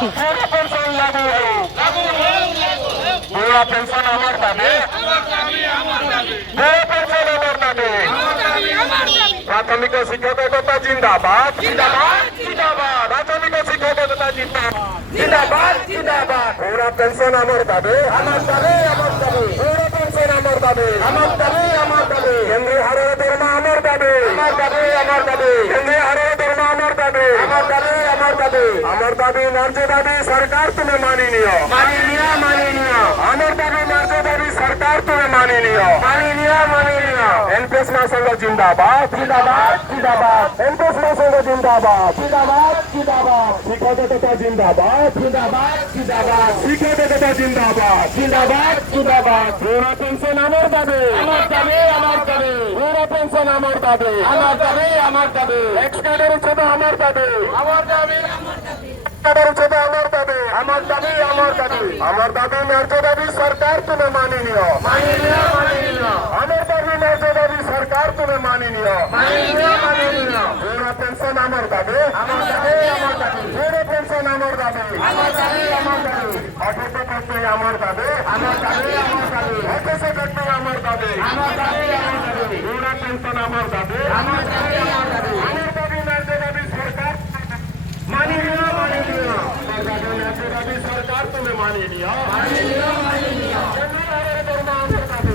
বুড়া পেনশন লাগু হোক, বুড়া পেনশন আমার দাবি, বুড়া পেনশন আমার দাবি, প্রাথমিক শিক্ষকতা জিন্দাবাদ, জিন্দাবাদ, জিন্দাবাদ, প্রাথমিক শিক্ষকতা জিন্দাবাদ, জিন্দাবাদ, জিন্দাবাদ, বুড়া পেনশন আমার দাবি, আমার দাবি, আমার দাবি, বুড়া পেনশন আমার দাবি, আমার দাবি, আমার দাবি, কেন্দ্রীয় হারের ধর্ম আমার দাবি, আমার দাবি, আমার দাবি, কেন্দ্রীয় হারের ধর্ম আমার দাবি, আমার দাবি, আমার দাবি, আমার দাবি ন্যায্য দাবি সরকার তুমি মানি নিও, মানি নিও, মানি নিও, আমার দাবি ন্যায্য দাবি সরকার তুমি মানি নিও, মানি নিও, মানি নিও, এনপিএস মহাসংঘ জিন্দাবাদ, জিন্দাবাদ, জিন্দাবাদ, এনপিএস মহাসংঘ জিন্দাবাদ, জিন্দাবাদ, জিন্দাবাদ, শিক্ষকতা জিন্দাবাদ, জিন্দাবাদ, জিন্দাবাদ, শিক্ষকতা জিন্দাবাদ, জিন্দাবাদ, জিন্দাবাদ, বুড়া পেনশন আমার দাবি, আমার দাবি, আমার দাবি, বুড়া পেনশন আমার দাবি, আমার দাবি, আমার দাবি, এক্সকাডার উচ্ছেদ আমার দাবি, আমার দাবি, আমার দাবি, এক্সকাডার উচ্ছেদ আমার দাবি, আমার দাবি, আমার দাবি, আমার দাবি ন্যায্য দাবি সরকার তুমি মানি নিও, মানি নিও, মানি নিও, আমার দাবি ন্যায্য দাবি সরকার তুমি মানি নিও, মানি নিও, মানি নিও, বুড়া পেনশন আমার দাবি, আমার দাবি, আমার দাবি, বুড়া পেনশন আমার দাবি, আমার দাবি, আমার দাবি, অটোতে করতে আমার দাবি, আমার দাবি, আমার দাবি, অটোতে করতে আমার দাবি, আমার দাবি, আমার দাবি, বুড়া পেনশন আমার দাবি, আমার দাবি, আমার দাবি, আমার দাবি ন্যায্য দাবি সরকার মানি নিও, মানি নিও, আমার দাবি ন্যায্য দাবি সরকার তুমি মানি নিও, মানি নিও, মানি নিও, কেন্দ্রীয় হারের ধর্ম আমার দাবি,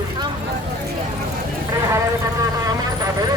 হারের ধর্ম আমার দাবি,